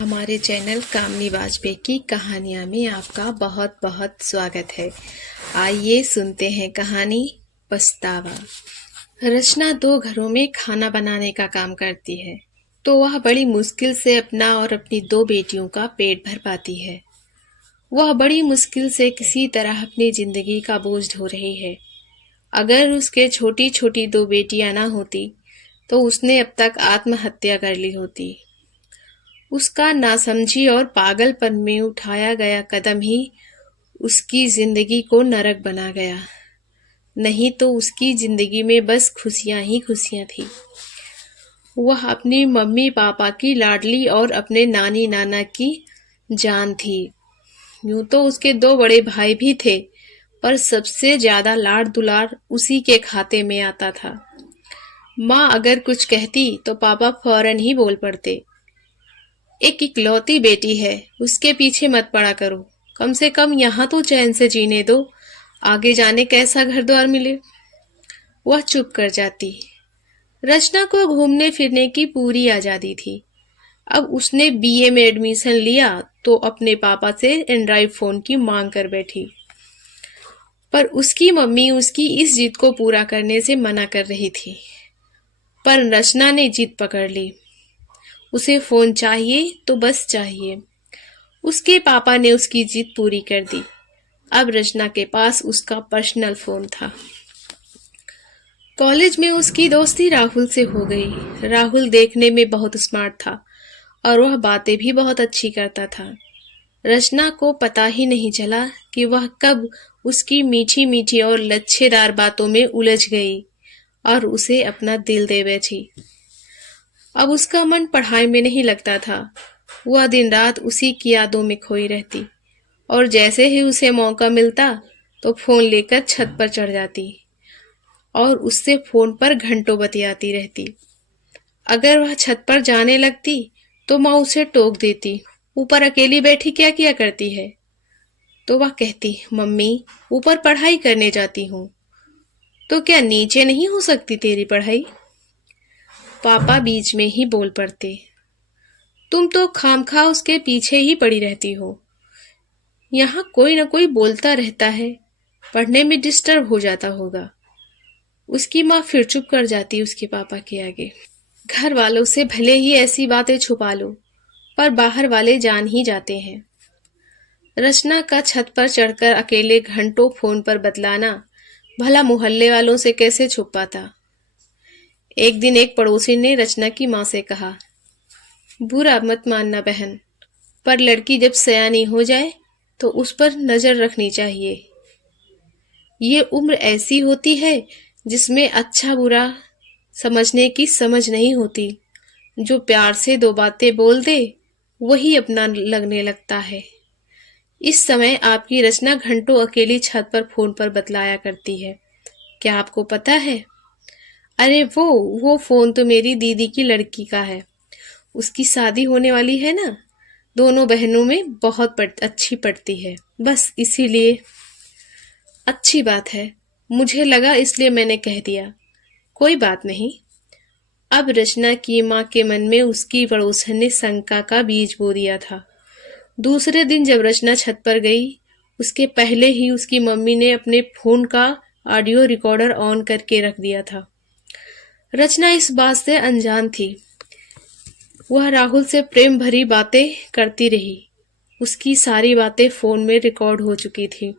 हमारे चैनल कामनी वाजपेयी की कहानियाँ में आपका बहुत बहुत स्वागत है। आइए सुनते हैं कहानी पछतावा। रचना 2 घरों में खाना बनाने का काम करती है, तो वह बड़ी मुश्किल से अपना और अपनी 2 बेटियों का पेट भर पाती है। वह बड़ी मुश्किल से किसी तरह अपनी जिंदगी का बोझ ढो रही है। अगर उसके छोटी छोटी 2 बेटियां ना होती तो उसने अब तक आत्महत्या कर ली होती। उसका नासमझी और पागलपन में उठाया गया कदम ही उसकी जिंदगी को नरक बना गया। नहीं तो उसकी जिंदगी में बस खुशियां ही खुशियां थी। वह अपनी मम्मी पापा की लाडली और अपने नानी नाना की जान थी। यूं तो उसके 2 बड़े भाई भी थे, पर सबसे ज्यादा लाड दुलार उसी के खाते में आता था। माँ अगर कुछ कहती तो पापा फौरन ही बोल पड़ते, एक इकलौती बेटी है, उसके पीछे मत पड़ा करो, कम से कम यहाँ तो चैन से जीने दो, आगे जाने कैसा घर द्वार मिले। वह चुप कर जाती। रचना को घूमने फिरने की पूरी आजादी थी। अब उसने बीए में एडमिशन लिया तो अपने पापा से एंड्रॉइड फोन की मांग कर बैठी, पर उसकी मम्मी उसकी इस जिद को पूरा करने से मना कर रही थी। पर रचना ने जिद पकड़ ली। उसे फोन चाहिए तो बस चाहिए। उसके पापा ने उसकी जिद पूरी कर दी। अब रचना के पास उसका पर्सनल फोन था। कॉलेज में उसकी दोस्ती राहुल से हो गई। राहुल देखने में बहुत स्मार्ट था और वह बातें भी बहुत अच्छी करता था। रचना को पता ही नहीं चला कि वह कब उसकी मीठी मीठी और लच्छेदार बातों में उलझ गई और उसे अपना दिल दे बैठी। अब उसका मन पढ़ाई में नहीं लगता था। वह दिन रात उसी की यादों में खोई रहती और जैसे ही उसे मौका मिलता तो फोन लेकर छत पर चढ़ जाती और उससे फोन पर घंटों बतियाती रहती। अगर वह छत पर जाने लगती तो माँ उसे टोक देती, ऊपर अकेली बैठी क्या किया करती है। तो वह कहती, मम्मी ऊपर पढ़ाई करने जाती हूँ। तो क्या नीचे नहीं हो सकती तेरी पढ़ाई? पापा बीच में ही बोल पड़ते, तुम तो खामखा उसके पीछे ही पड़ी रहती हो। यहाँ कोई न कोई बोलता रहता है, पढ़ने में डिस्टर्ब हो जाता होगा। उसकी माँ फिर चुप कर जाती उसके पापा के आगे। घर वालों से भले ही ऐसी बातें छुपा लो, पर बाहर वाले जान ही जाते हैं। रचना का छत पर चढ़कर अकेले घंटों फोन पर बतलाना भला मोहल्ले वालों से कैसे छुप पाता। एक दिन एक पड़ोसी ने रचना की माँ से कहा, बुरा मत मानना बहन, पर लड़की जब सयानी हो जाए तो उस पर नजर रखनी चाहिए। ये उम्र ऐसी होती है जिसमें अच्छा बुरा समझने की समझ नहीं होती। जो प्यार से 2 बातें बोल दे वही अपना लगने लगता है। इस समय आपकी रचना घंटों अकेली छत पर फोन पर बतलाया करती है। क्या आपको पता है? अरे वो फोन तो मेरी दीदी की लड़की का है, उसकी शादी होने वाली है ना, दोनों बहनों में बहुत अच्छी पड़ती है, बस इसीलिए। अच्छी बात है, मुझे लगा इसलिए मैंने कह दिया, कोई बात नहीं। अब रचना की माँ के मन में उसकी पड़ोसन ने शंका का बीज बो दिया था। दूसरे दिन जब रचना छत पर गई, उसके पहले ही उसकी मम्मी ने अपने फोन का ऑडियो रिकॉर्डर ऑन करके रख दिया था। रचना इस बात से अनजान थी। वह राहुल से प्रेम भरी बातें करती रही। उसकी सारी बातें फोन में रिकॉर्ड हो चुकी थी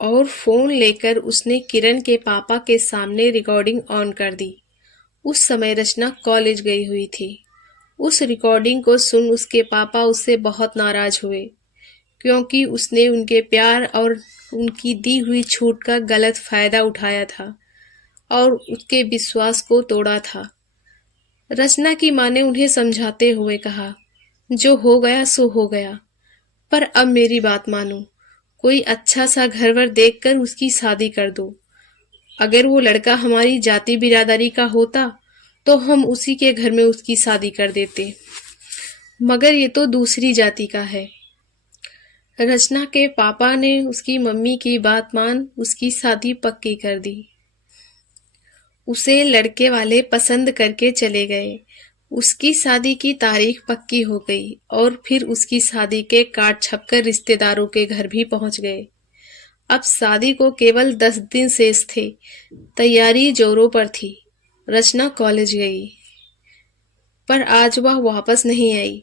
और फोन लेकर उसने किरण के पापा के सामने रिकॉर्डिंग ऑन कर दी। उस समय रचना कॉलेज गई हुई थी। उस रिकॉर्डिंग को सुन उसके पापा उससे बहुत नाराज हुए, क्योंकि उसने उनके प्यार और उनकी दी हुई छूट का गलत फायदा उठाया था और उसके विश्वास को तोड़ा था। रचना की माँ ने उन्हें समझाते हुए कहा, जो हो गया सो हो गया, पर अब मेरी बात मानो, कोई अच्छा सा घर वर देखकर उसकी शादी कर दो। अगर वो लड़का हमारी जाति बिरादरी का होता तो हम उसी के घर में उसकी शादी कर देते, मगर ये तो दूसरी जाति का है। रचना के पापा ने उसकी मम्मी की बात मान उसकी शादी पक्की कर दी। उसे लड़के वाले पसंद करके चले गए। उसकी शादी की तारीख पक्की हो गई और फिर उसकी शादी के कार्ड छपकर रिश्तेदारों के घर भी पहुंच गए। अब शादी को केवल 10 दिन शेष थे। तैयारी जोरों पर थी। रचना कॉलेज गई, पर आज वह वापस नहीं आई।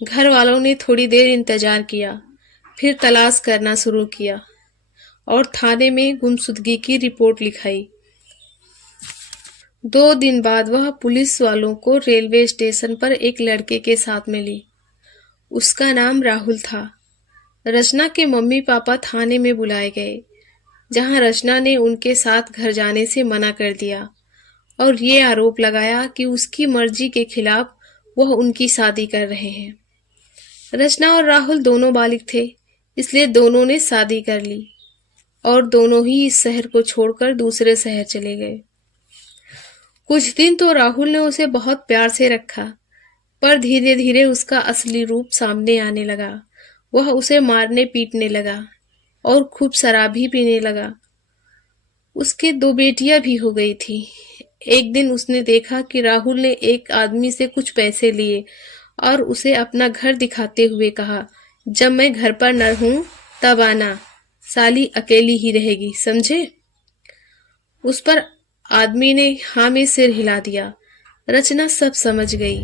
घर वालों ने थोड़ी देर इंतजार किया, फिर तलाश करना शुरू किया और थाने में गुमशुदगी की रिपोर्ट लिखाई। 2 दिन बाद वह पुलिस वालों को रेलवे स्टेशन पर एक लड़के के साथ मिली। उसका नाम राहुल था। रचना के मम्मी पापा थाने में बुलाए गए, जहां रचना ने उनके साथ घर जाने से मना कर दिया और ये आरोप लगाया कि उसकी मर्जी के खिलाफ वह उनकी शादी कर रहे हैं। रचना और राहुल दोनों बालिग थे, इसलिए दोनों ने शादी कर ली और दोनों ही इस शहर को छोड़कर दूसरे शहर चले गए। कुछ दिन तो राहुल ने उसे बहुत प्यार से रखा, पर धीरे धीरे उसका असली रूप सामने आने लगा। वह उसे मारने पीटने लगा और खूब शराब भी पीने लगा। उसके 2 बेटियां भी हो गई थी। एक दिन उसने देखा कि राहुल ने एक आदमी से कुछ पैसे लिए और उसे अपना घर दिखाते हुए कहा, जब मैं घर पर न हूं तब आना, साली अकेली ही रहेगी, समझे? उस पर आदमी ने हाँ में सिर हिला दिया। रचना सब समझ गई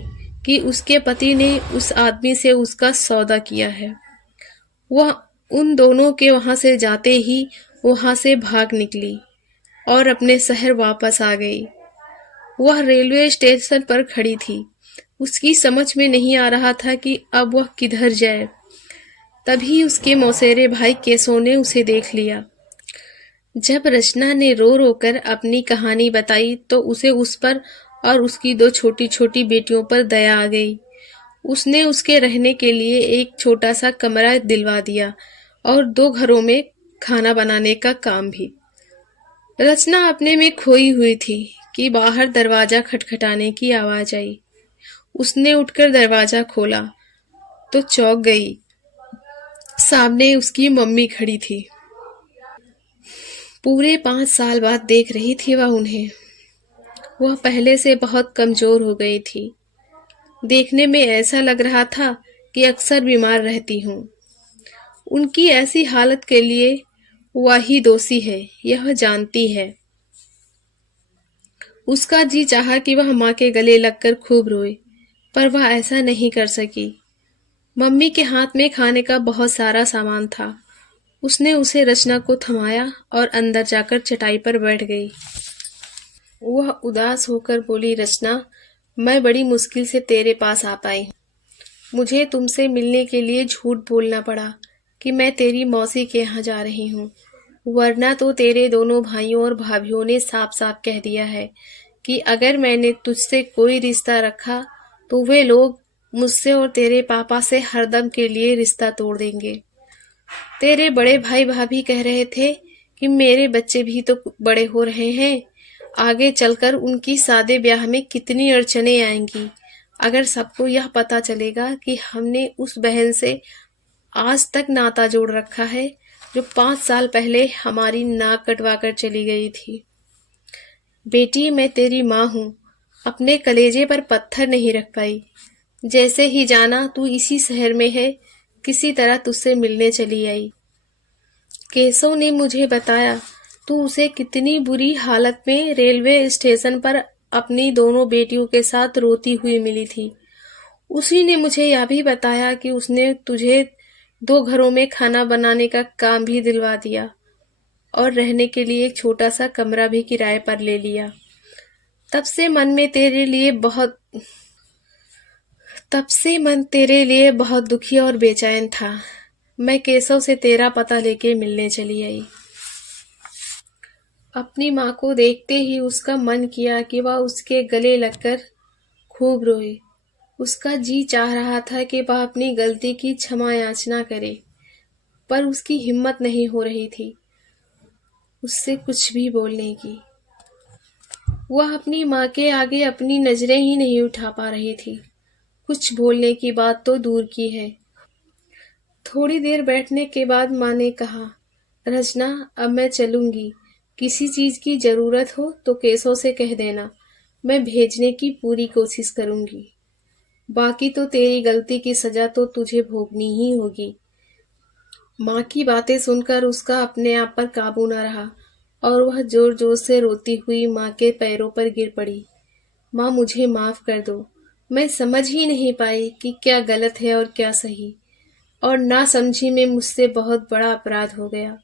कि उसके पति ने उस आदमी से उसका सौदा किया है। वह उन दोनों के वहां से जाते ही वहां से भाग निकली और अपने शहर वापस आ गई। वह रेलवे स्टेशन पर खड़ी थी। उसकी समझ में नहीं आ रहा था कि अब वह किधर जाए। तभी उसके मौसेरे भाई केशव ने उसे देख लिया। जब रचना ने रो रो कर अपनी कहानी बताई तो उसे उस पर और उसकी 2 छोटी छोटी बेटियों पर दया आ गई। उसने उसके रहने के लिए एक छोटा सा कमरा दिलवा दिया और 2 घरों में खाना बनाने का काम भी। रचना अपने में खोई हुई थी कि बाहर दरवाजा खटखटाने की आवाज आई। उसने उठकर दरवाजा खोला तो चौंक गई। सामने उसकी मम्मी खड़ी थी। पूरे 5 साल बाद देख रही थी वह उन्हें। वह पहले से बहुत कमजोर हो गई थी। देखने में ऐसा लग रहा था कि अक्सर बीमार रहती हूँ। उनकी ऐसी हालत के लिए वह ही दोषी है, यह जानती है। उसका जी चाहा कि वह माँ के गले लगकर खूब रोए, पर वह ऐसा नहीं कर सकी। मम्मी के हाथ में खाने का बहुत सारा सामान था। उसने उसे रचना को थमाया और अंदर जाकर चटाई पर बैठ गई। वह उदास होकर बोली, रचना, मैं बड़ी मुश्किल से तेरे पास आ पाई हूँ। मुझे तुमसे मिलने के लिए झूठ बोलना पड़ा कि मैं तेरी मौसी के यहाँ जा रही हूँ, वरना तो तेरे दोनों भाइयों और भाभियों ने साफ साफ कह दिया है कि अगर मैंने तुझसे कोई रिश्ता रखा तो वे लोग मुझसे और तेरे पापा से हरदम के लिए रिश्ता तोड़ देंगे। तेरे बड़े भाई भाभी कह रहे थे कि मेरे बच्चे भी तो बड़े हो रहे हैं, आगे चलकर उनकी शादी ब्याह में कितनी अड़चने आएंगी। अगर सबको यह पता चलेगा कि हमने उस बहन से आज तक नाता जोड़ रखा है जो 5 साल पहले हमारी नाक कटवा कर चली गई थी। बेटी, मैं तेरी माँ हूँ, अपने कलेजे पर पत्थर नहीं रख पाई। जैसे ही जाना तू इसी शहर में है, किसी तरह तुझसे मिलने चली आई। केशव ने मुझे बताया तू उसे कितनी बुरी हालत में रेलवे स्टेशन पर अपनी दोनों बेटियों के साथ रोती हुई मिली थी। उसी ने मुझे यह भी बताया कि उसने तुझे 2 घरों में खाना बनाने का काम भी दिलवा दिया और रहने के लिए एक छोटा सा कमरा भी किराए पर ले लिया। तब से मन तेरे लिए बहुत दुखी और बेचैन था। मैं केशव से तेरा पता लेके मिलने चली आई। अपनी माँ को देखते ही उसका मन किया कि वह उसके गले लगकर खूब रोए। उसका जी चाह रहा था कि वह अपनी गलती की क्षमा याचना करे, पर उसकी हिम्मत नहीं हो रही थी उससे कुछ भी बोलने की। वह अपनी माँ के आगे अपनी नजरें ही नहीं उठा पा रही थी। कुछ बोलने की बात तो दूर की है। थोड़ी देर बैठने के बाद माँ ने कहा, रचना, अब मैं चलूंगी। किसी चीज की जरूरत हो तो केशव से कह देना, मैं भेजने की पूरी कोशिश करूंगी। बाकी तो तेरी गलती की सजा तो तुझे भोगनी ही होगी। माँ की बातें सुनकर उसका अपने आप पर काबू न रहा और वह जोर जोर से रोती हुई माँ के पैरों पर गिर पड़ी। माँ, मुझे माफ कर दो। मैं समझ ही नहीं पाई कि क्या गलत है और क्या सही, और ना समझी में मुझसे बहुत बड़ा अपराध हो गया।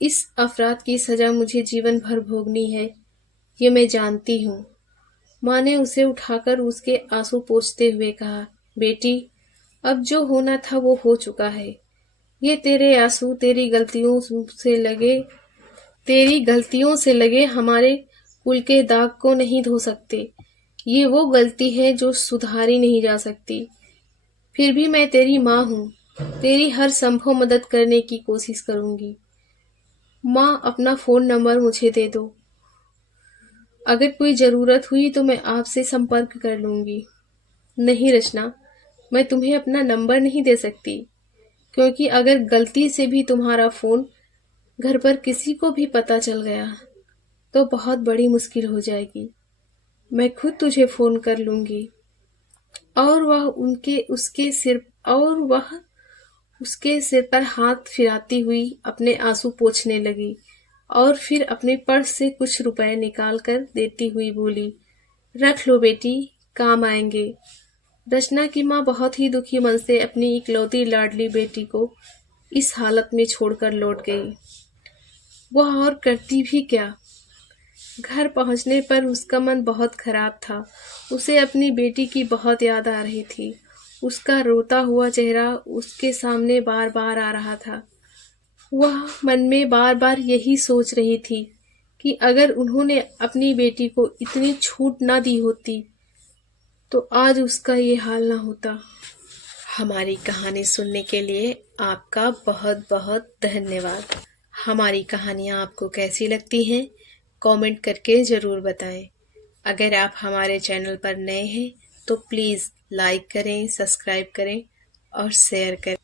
इस अपराध की सजा मुझे जीवन भर भोगनी है, ये मैं जानती हूँ। माँ ने उसे उठाकर उसके आंसू पोंछते हुए कहा, बेटी, अब जो होना था वो हो चुका है। ये तेरे आंसू तेरी गलतियों से लगे हमारे कुल के दाग को नहीं धो सकते। ये वो गलती है जो सुधारी नहीं जा सकती। फिर भी मैं तेरी माँ हूँ, तेरी हर संभव मदद करने की कोशिश करूंगी। माँ, अपना फोन नंबर मुझे दे दो। अगर कोई जरूरत हुई तो मैं आपसे संपर्क कर लूंगी। नहीं रचना, मैं तुम्हें अपना नंबर नहीं दे सकती, क्योंकि अगर गलती से भी तुम्हारा फोन घर पर किसी को भी पता चल गया तो बहुत बड़ी मुश्किल हो जाएगी। मैं खुद तुझे फोन कर लूंगी। और वह उसके सिर पर हाथ फिराती हुई अपने आंसू पोंछने लगी और फिर अपने पर्स से कुछ रुपए निकाल कर देती हुई बोली, रख लो बेटी, काम आएंगे। रचना की माँ बहुत ही दुखी मन से अपनी इकलौती लाडली बेटी को इस हालत में छोड़कर लौट गई। वह और करती भी क्या। घर पहुंचने पर उसका मन बहुत खराब था। उसे अपनी बेटी की बहुत याद आ रही थी। उसका रोता हुआ चेहरा उसके सामने बार बार आ रहा था। वह मन में बार बार यही सोच रही थी कि अगर उन्होंने अपनी बेटी को इतनी छूट ना दी होती तो आज उसका ये हाल ना होता। हमारी कहानी सुनने के लिए आपका बहुत बहुत धन्यवाद। हमारी कहानियाँ आपको कैसी लगती हैं, कमेंट करके ज़रूर बताएं। अगर आप हमारे चैनल पर नए हैं तो प्लीज़ लाइक करें, सब्सक्राइब करें और शेयर करें।